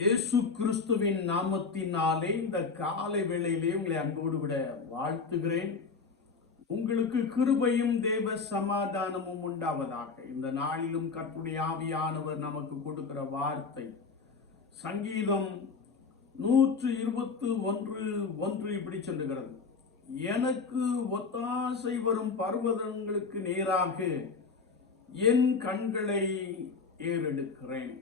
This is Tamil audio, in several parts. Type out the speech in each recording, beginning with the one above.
இயேசு கிறிஸ்துவின் நாமத்தினாலே இந்த காலை வேளையிலே உங்களை அன்போடு விட வாழ்த்துகிறேன். உங்களுக்கு கிருபையும் தேவ சமாதானமும் உண்டாவதாக. இந்த நாளிலும் கற்புடைய ஆவியானவர் நமக்கு கொடுக்கிற வார்த்தை. சங்கீதம் நூற்று இருபத்து ஒன்று ஒன்று இப்படி சொல்லுகிறது. எனக்கு ஒத்தாசை வரும் பர்வதங்களுக்கு நேராக என் கண்களை ஏறெடுக்கிறேன்.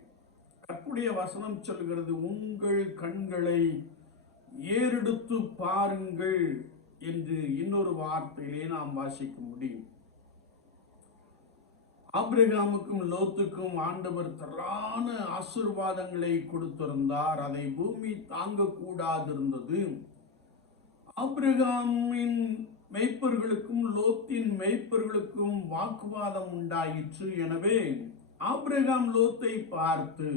கற்புடைய வசனம் சொல்கிறது உங்கள் கண்களை ஏறெடுத்து பாருங்கள் என்று இன்னொரு வார்த்தையிலே நாம் வாசிக்க முடியும். ஆபிரகாமுக்கும் லோத்துக்கும் ஆண்டவர் திரளான ஆசிர்வாதங்களை கொடுத்திருந்தார். அதை பூமி தாங்கக்கூடாதிருந்தது. ஆபிரகாமின் மெய்ப்பர்களுக்கும் லோத்தின் மெய்ப்பர்களுக்கும் வாக்குவாதம் உண்டாயிற்று. எனவே ஆபிரகாம் லோத்தை பார்த்து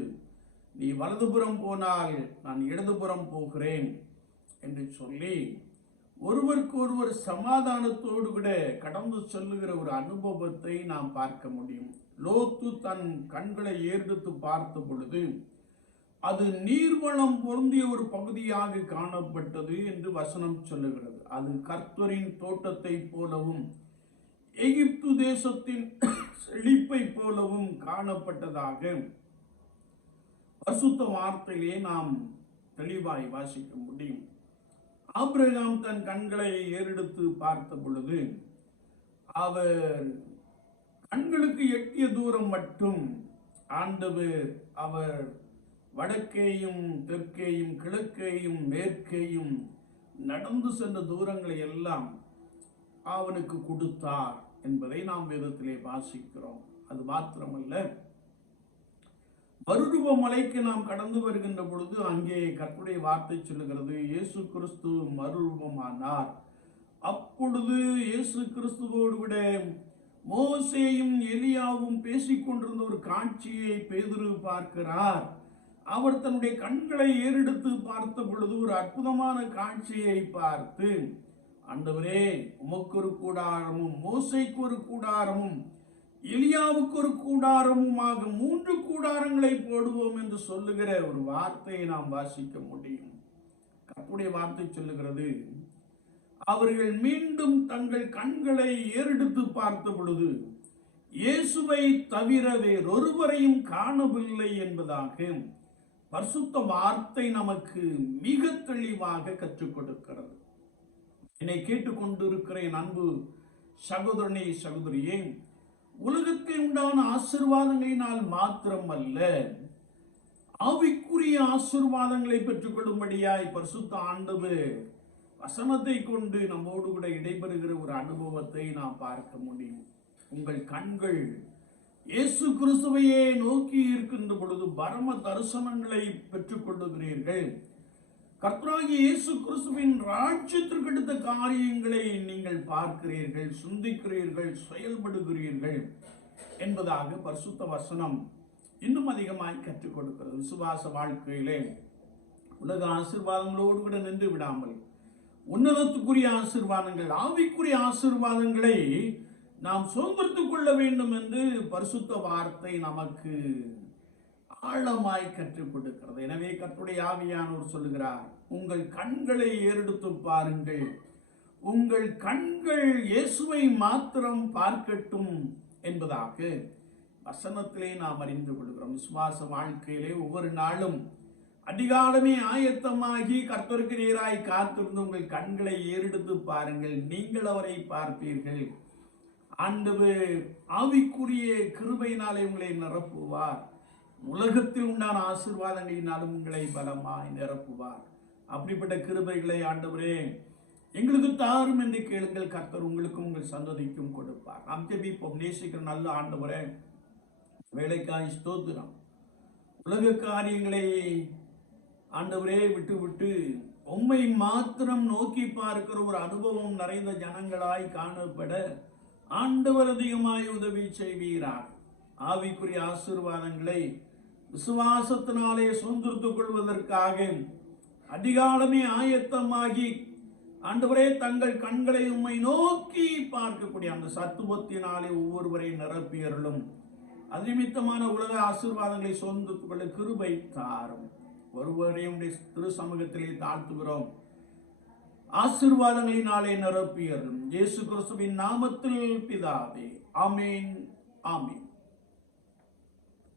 நீ வலதுபுறம் போனால் நான் இடதுபுறம் போகிறேன் என்று சொல்லி ஒருவருக்கு ஒருவர் சமாதானத்தோடு கூட கடந்து செல்லுகிற ஒரு அனுபவத்தை நாம் பார்க்க முடியும். லோத்து தன் கண்களை ஏறெடுத்து பார்த்த பொழுது அது நீர்வளம் பொருந்திய ஒரு பகுதியாக காணப்பட்டது என்று வசனம் சொல்லுகிறது. அது கர்த்தரின் தோட்டத்தை போலவும் எகிப்து தேசத்தின் செழிப்பை போலவும் காணப்பட்டதாக பரிசுத்த வார்த்தையிலே நாம் தெளிவாய் வாசிக்க முடியும். ஆப்ரகாம் தன் கண்களை ஏறெடுத்து பார்த்த பொழுது அவர் கண்களுக்கு எட்டிய தூரம் மட்டும் ஆண்டவர் அவர் வடக்கேயும் தெற்கேயும் கிழக்கேயும் மேற்கேயும் நடந்து சென்ற தூரங்களை எல்லாம் அவனுக்கு கொடுத்தார். என்பதை நாம் வேதத்திலே வாசிக்கிறோம். அது மாத்திரமல்ல. மறுரூப மலைக்கு நாம் கடந்து வருகின்ற பொழுது அங்கே கற்புடைய வார்த்தை சொல்லுகிறது இயேசு கிறிஸ்து மறுரூபமானார். அப்பொழுது இயேசு கிறிஸ்துவோடு விட மோசேயும் எலியாவும் பேசிக்கொண்டிருந்த ஒரு காட்சியை பேதுரு பார்க்கிறார். அவர் தன்னுடைய கண்களை ஏறெடுத்து பார்த்த பொழுது ஒரு அற்புதமான காட்சியை பார்த்து ஆண்டவரே உமக்கு ஒரு கூடாரமும் மோசைக்கு ஒரு கூடாரமும் எலியாவுக்கு ஒரு கூடாரமுமாக மூன்று கூடாரங்களை போடுவோம் என்று சொல்லுகிற ஒரு வார்த்தையை நாம் வாசிக்க முடியும். அப்படி வார்த்தை சொல்லுகிறது அவர்கள் மீண்டும் தங்கள் கண்களை ஏறெடுத்து பார்த்த பொழுது இயேசுவை தவிர வேறொருவரையும் காணவில்லை என்பதாக பரிசுத்த வார்த்தை நமக்கு மிக தெளிவாக கற்றுக் கொடுக்கிறது. என்னை கேட்டுக்கொண்டிருக்கிற என் அன்பு சகோதரனே சகோதரியே உலகத்தில் உண்டான ஆசிர்வாதங்களினால் மாத்திரம் அல்ல ஆவிக்குரிய ஆசிர்வாதங்களை பெற்றுக்கொள்ளும்படியாய் பரிசுத்த ஆண்டது வசனத்தை கொண்டு நம்மோடு கூட இடைபெறுகிற ஒரு அனுபவத்தை நாம் பார்க்க முடியும். உங்கள் கண்கள் இயேசு கிறிஸ்துவையே நோக்கி இருக்கின்ற பொழுது பரம தரிசனங்களை பெற்றுக்கொள்ளுகிறீர்கள். கர்த்தராகி இயேசு கிறிஸ்துவின் ராஜ்யத்திற்கு எடுத்த காரியங்களை நீங்கள் பார்க்கிறீர்கள் சிந்திக்கிறீர்கள் செயல்படுகிறீர்கள் என்பதாக பரிசுத்த வசனம் இன்னும் அதிகமாய் கற்றுக் கொடுக்கிறது. விசுவாச வாழ்க்கையிலே உலக ஆசீர்வாதங்களோடு கூட நின்று விடாமல் உன்னதத்துக்குரிய ஆசீர்வாதங்கள் ஆவிக்குரிய ஆசீர்வாதங்களை நாம் சுதந்திரத்துக் கொள்ள வேண்டும் என்று பரிசுத்த வார்த்தை நமக்கு ஆழமாய் கற்றுக் கொடுக்கிறது. எனவே கற்றுடைய ஆவியானோர் சொல்லுகிறார் உங்கள் கண்களை ஏறெடுத்து பாருங்கள். உங்கள் கண்கள் இயேசுவை மாத்திரம் பார்க்கட்டும் என்பதாக வசனத்திலே நாம் அறிந்து கொள்கிறோம். விசுவாச வாழ்க்கையிலே ஒவ்வொரு நாளும் அதிகாலமே ஆயத்தமாகி கர்த்தருக்கு நேராய் காத்திருந்து உங்கள் கண்களை ஏறெடுத்து பாருங்கள். நீங்கள் அவரை பார்ப்பீர்கள். ஆண்டவர் ஆவிக்குரிய கிருபையினாலே உங்களை நிரப்புவார். உலகத்தில் உண்டான ஆசீர்வாதங்களினாலும் உங்களை பலமாய் நிரப்புவார். அப்படிப்பட்ட கிருபைகளை ஆண்டவரே எங்களுக்கு தாரும் என்று கேளுங்கள். கர்த்தர் உங்களுக்கும் உங்கள் சந்ததிக்கும் கொடுப்பார். நாம் ஜெபிப்போம். நேசிக்கிற நல்ல ஆண்டவரே வேலைக்காய் ஸ்தோத்திரம். உலக காரியங்களை ஆண்டவரே விட்டு விட்டு உண்மை மாத்திரம் நோக்கி பார்க்கிற ஒரு அனுபவம் நிறைந்த ஜனங்களாய் காணப்பட ஆண்டவர் அதிகமாய் உதவி செய்வீரார். ஆவிக்குரிய ஆசீர்வாதங்களை விசுவாசத்தினாலே சுதந்திரத்துக் கொள்வதற்காக அதிகாலமே ஆயத்தமாகி ஆண்டவரே தங்கள் கண்களை உம்மை நோக்கி பார்க்கக்கூடிய அந்த சத்துவத்தினாலே ஒவ்வொருவரை நிரப்பியருளும் அது நிமித்தமான உலக ஆசீர்வாதங்களை சொந்தத்துக் கொள்ள கிருபை தாரும். ஒருவரையும் உடைய திரு சமூகத்திலே தாழ்த்துகிறோம். ஆசீர்வாதங்களினாலே நிரப்பியரும் இயேசு கிறிஸ்துவின் நாமத்தில் பிதாவே ஆமீன் ஆமீன்.